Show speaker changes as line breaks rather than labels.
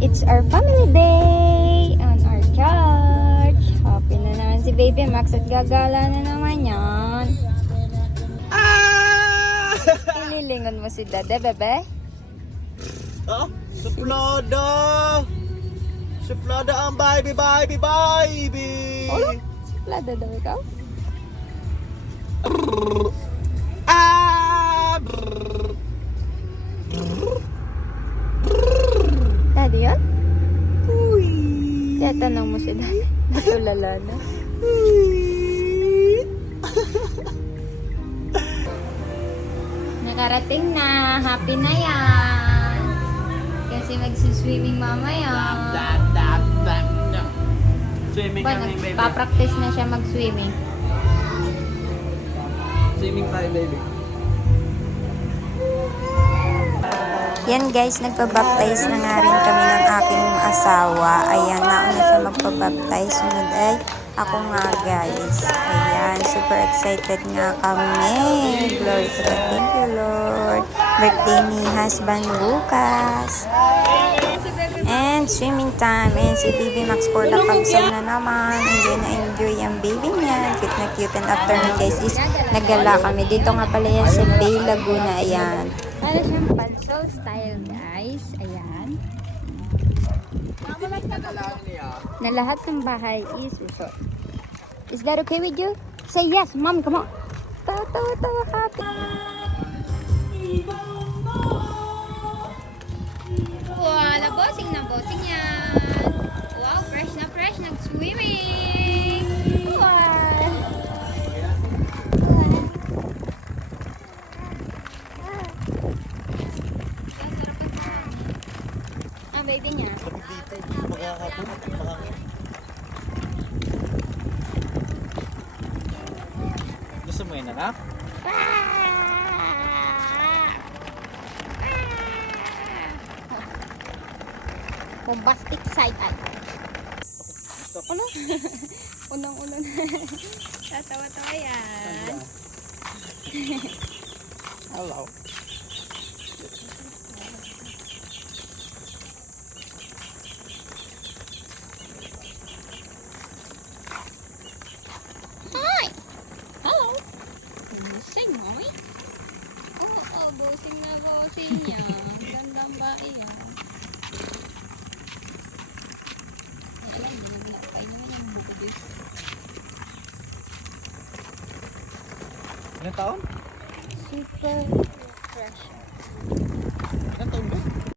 It's our family day on our church. Happy na naman si Baby Max at gagala na naman yan.
Ah!
Ililingon mo si Dede, bebe?
Ah, suplada! Suplada ang baby, baby, baby!
Ulo? Lada daw ikaw? Kaya tanong mo si Daddy. Natulala na. Nakarating na. Happy na yan. Kasi magsiswimming mamaya.
Dap, dap, dap, dap. Swimming
Ba,
kami, baby.
nagpa-practice na siya mag-swimming.
Swimming tayo, baby.
Yan guys, nagpabaptize na nga rin kami ng aking asawa. Ayan, nauna siya magpabaptize. Sunod ay ako nga guys. Ayan, super excited nga kami. Glory to God. Thank you Lord. Birthday ni husband Lucas. And swimming time. And si Baby Max for the Pagsaw na naman. Enjoy na enjoy ang baby niya. Cute na cute. And after nun guys is nagala kami. Dito nga pala yan sa Bay Laguna. Ayan. Para siyang pansol style guys. Ayan. Na lahat ng bahay is resort. Is that okay with you? Say yes, mom, come on. Tawa, tawa, tawa, happy. Ah, baby niya.
Dito, hindi makakapun. Makakapun. Gusto mo yun, anak?
Bombastic side eye. Ano? Unang-una na. Tatawa-tawa yan.
Hello.
Na busing niya. Gandang ba iya? Alam, binaglappay naman yung buko din.
Ilan taon?
Super fresh.
Ilan taon ba?